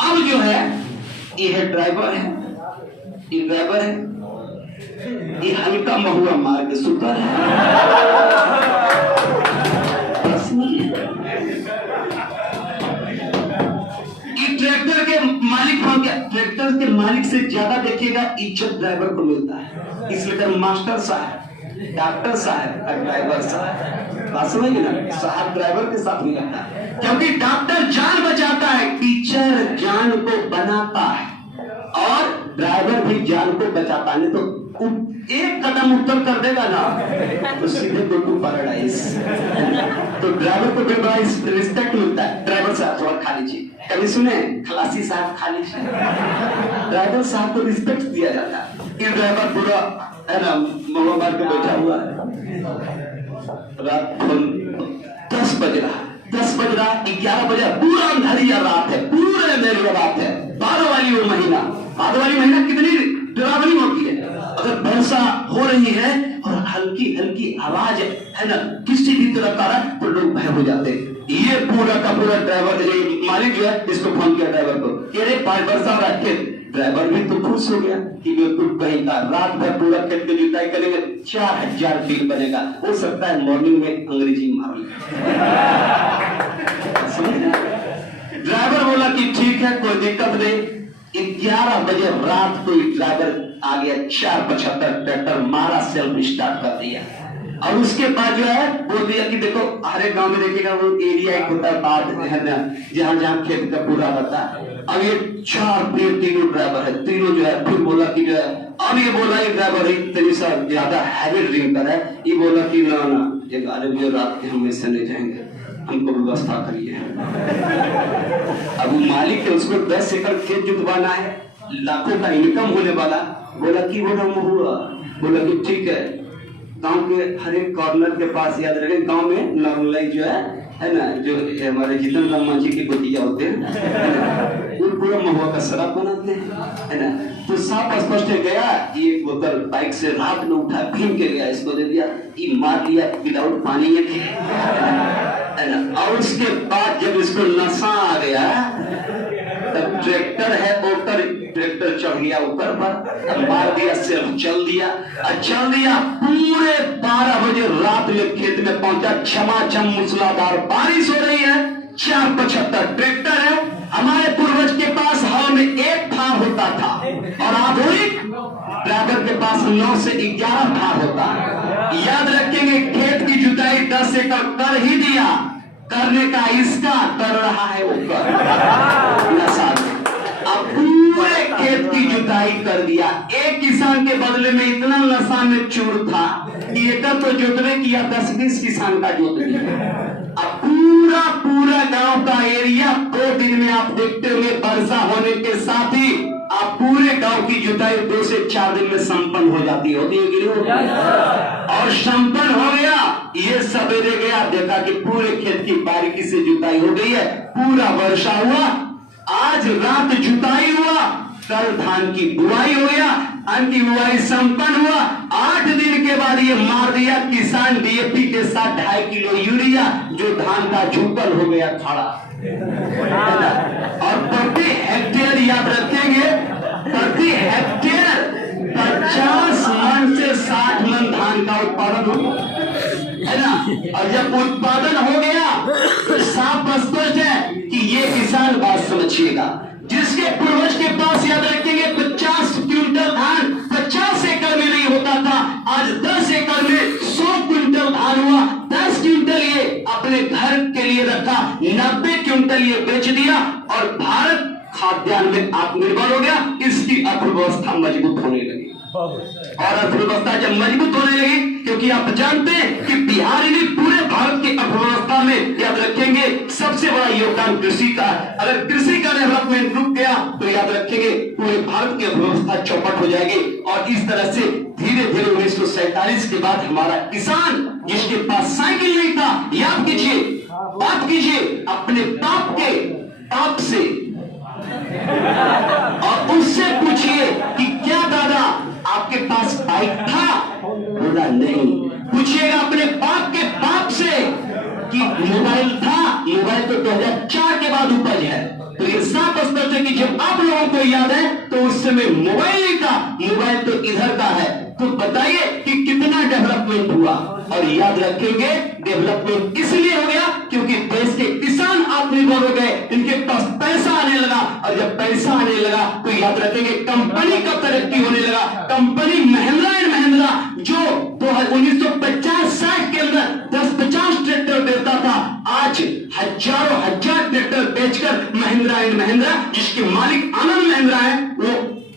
अब जो है ये है ड्राइवर है, ये ड्राइवर है, ये हल्का महुआ मार के सुता है। ट्रैक्टर के मालिक हो गया, ट्रैक्टर के मालिक से ज्यादा देखिएगा इज्जत ड्राइवर को मिलता है। इसलिए मास्टर साहब, डॉक्टर साहब और ड्राइवर साहब, बात समझ ना, साहब ड्राइवर के साथ नहीं रहता, क्योंकि डॉक्टर जान बचाता है, टीचर जान को बनाता है और ड्राइवर भी जान को बचाता है। तो एक कदम ऊपर कर देगा ना तो सीधे गो टू पैराडाइज। तो ड्राइवर को भी बड़ा रिस्पेक्ट मिलता है। ड्राइवर साहब थोड़ा खा लीजिए, कभी सुने खलासी साहब खा लीजिए, ड्राइवर साहब को रिस्पेक्ट दिया जाता है। ये ड्राइवर पूरा है ना महुआ मार के बैठा हुआ है, रात 10 बज रहा, 11 बजे, पूरा अंधेरिया रात है, पूरे अंधेरिया रात है। 12 वाली वो महीना, 12 वाली महीना कितनी डरावनी होती है। अगर वर्षा हो रही है और हल्की हल्की आवाज है ना किसी भी तरह का, तो लोग भय हो जाते हैं। ये पूरा का पूरा ड्राइवर मालिक जो है इसको फोन किया ड्राइवर को, अरे 5 वर्षा रखे। ड्राइवर भी तो खुश हो गया कि बिल्कुल कहीं का रात भर पूरा खेत की जुताई करेंगे, 4000 बिल बनेगा। हो सकता है मॉर्निंग में अंग्रेजी मार ले। ड्राइवर बोला कि ठीक है कोई दिक्कत नहीं। 11 बजे रात को ड्राइवर आ गया, 4:75 ट्रैक्टर मारा, सेल्फ स्टार्ट कर दिया। और उसके बाद जो है बोल दिया कि देखो हर एक गांव में देखिएगा वो एरिया एक होता है, बात है ना, जहां जहां खेत का पूरा होता है। अब ये 4 पेड़, तीनों ड्राइवर है, तीनों जो है फिर बोला कि जो है, अब ये बोला ये ड्राइवर इतनी सा ज्यादा हैवी ड्रिंकर है, ये बोला कि ना ये गाड़ी जो रात के हम इससे नहीं जाएंगे, हमको व्यवस्था करिए। अब मालिक है उसको 10 एकड़ खेत जुतवाना है, लाखों का इनकम होने वाला, बोला कि बोला कि ठीक है। गांव के हर एक कॉर्नर के पास याद रखें, गांव में नॉर्मलाई जो है ना, जो हमारे जितन राम मांझी की गोतिया होते हैं वो पूरा महुआ का शराब बनाते हैं, है ना। तो साफ स्पष्ट गया, ये बोतल बाइक से रात में उठा, भीम के गया, इसको दे दिया, ये मार लिया विदाउट पानी में, है ना। और उसके बाद जब इसको नशा आ गया तब ट्रैक्टर है ऊपर, ट्रैक्टर चढ़ गया ऊपर पर, मार दिया, सिर्फ चल दिया पूरे 12 बजे रात में खेत में पहुंचा। छमाछम मूसलाधार बारिश हो रही है, 475 ट्रैक्टर है। हमारे पूर्वज के पास हवा में 1 फार होता था और आधुनिक ड्राइवर के पास 9 से 11 फार होता है। याद रखेंगे, खेत की जुताई 10 एकड़ कर ही दिया, करने का इसका कर रहा है वो कर नशा। अब पूरे खेत की जुताई कर दिया, एक किसान के बदले में इतना नशा में चूर था कि एक तो जोतने किया 10-20 किसान का जोत दिया। अब पूरा गांव का एरिया 2 दिन में आप देखते होंगे, वर्षा होने के साथ ही आप पूरे गांव की जुताई 2 से 4 दिन में संपन्न हो जाती होती है कि नहीं? और संपन्न हो गया, ये सवेरे गया, देखा कि पूरे खेत की बारीकी से जुताई हो गई है, पूरा वर्षा हुआ, आज रात जुताई हुआ, कल धान की बुआई हो गया, धान की बुआई संपन्न हुआ। 8 दिन के बाद ये मार दिया किसान डीएपी के साथ 2.5 किलो यूरिया, जो धान का झुकल हो गया खड़ा। और प्रति हेक्टेयर याद रखेंगे, प्रति हेक्टेयर 50 मन से 60 मन धान का उत्पादन हो, है ना। और जब उत्पादन हो गया तो साफ स्पष्ट है कि ये किसान, बात समझिएगा, जिसके पूर्वज के पास याद रखेंगे 50 क्विंटल धान 50 एकड़ में नहीं होता था, आज 10 एकड़ में 100 क्विंटल धान हुआ। 10 क्विंटल ये अपने घर के लिए रखा, 90 क्विंटल ये बेच दिया और भारत खाद्यान्न में आत्मनिर्भर हो गया। इसकी अर्थव्यवस्था मजबूत होने लगी। और अर्थव्यवस्था जब मजबूत होने लगी, क्योंकि आप जानते हैं कि बिहार ने पूरे भारत की अर्थव्यवस्था में याद रखेंगे सबसे बड़ा योगदान कृषि का। अगर कृषि का डेवलपमेंट रुक गया तो याद रखेंगे पूरे भारत की अर्थव्यवस्था चौपट हो जाएगी। और इस तरह से धीरे धीरे 1947 के बाद हमारा किसान, जिसके पास साइकिल नहीं था, याद कीजिए, बात कीजिए अपने बाप के बाप से और उससे पूछिए कि क्या दादा आपके पास बाइक था? बोला नहीं। पूछिएगा अपने बाप के बाप से कि मोबाइल था? मोबाइल तो 2004 के बाद उपज है। तो ये साफ स्पष्ट है कि याद है तो उस समय मोबाइल नहीं था, मोबाइल तो इधर का है। तो बताइए कि कितना डेवलपमेंट हुआ। और याद रखेंगे डेवलपमेंट इसलिए हो गया क्योंकि देश के किसान आत्मनिर्भर हो गए, इनके पास पैसा आने लगा। और जब पैसा आने लगा तो याद रखेंगे कंपनी का तरक्की होने लगा। कंपनी महिंद्रा एंड महिंद्रा जो 1950-60 के अंदर 10-50 ट्रैक्टर देता था, आज हजारों हजार ट्रैक्टर बेचकर महिंद्रा एंड महिंद्रा, जिसके मालिक आनंद महिंद्रा है, वो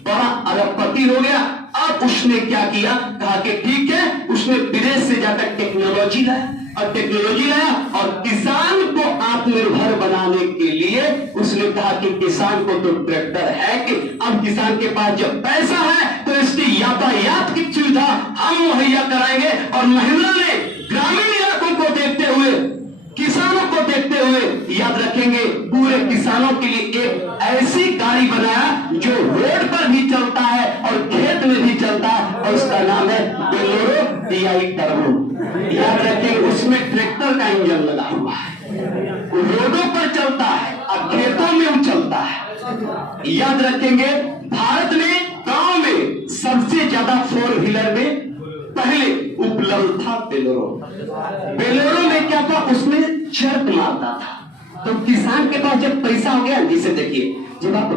बड़ा अरबपति हो गया। अब उसने क्या किया, कहा कि ठीक है, उसने विदेश से जाकर टेक्नोलॉजी लाया और टेक्नोलॉजी लाया और किसान को आत्मनिर्भर बनाने के लिए उसने कहा कि किसान को तो ट्रैक्टर है कि अब किसान के पास जब पैसा है तो इसकी यातायात की सुविधा हम मुहैया कराएंगे। और महिंद्रा ने ग्रामीण इलाकों को देखते हुए, किसानों को देखते हुए, याद रखेंगे पूरे किसानों के लिए एक ऐसी गाड़ी बनाया जो रोड पर भी चलता है और खेत में भी चलता है, और उसका नाम है बेलोरो DI टर्बो। याद रखेंगे उसमें ट्रैक्टर का इंजन लगा हुआ है, रोडों पर चलता है और खेतों में भी चलता है। याद रखेंगे भारत में गांव में सबसे ज्यादा 4 व्हीलर में पहले उपलब्ध था बेलोरो। बेलोरो में क्या था, उसमें चरक मारता था। तो किसान के पास जब पैसा हो गया, जिसे देखिए जब आप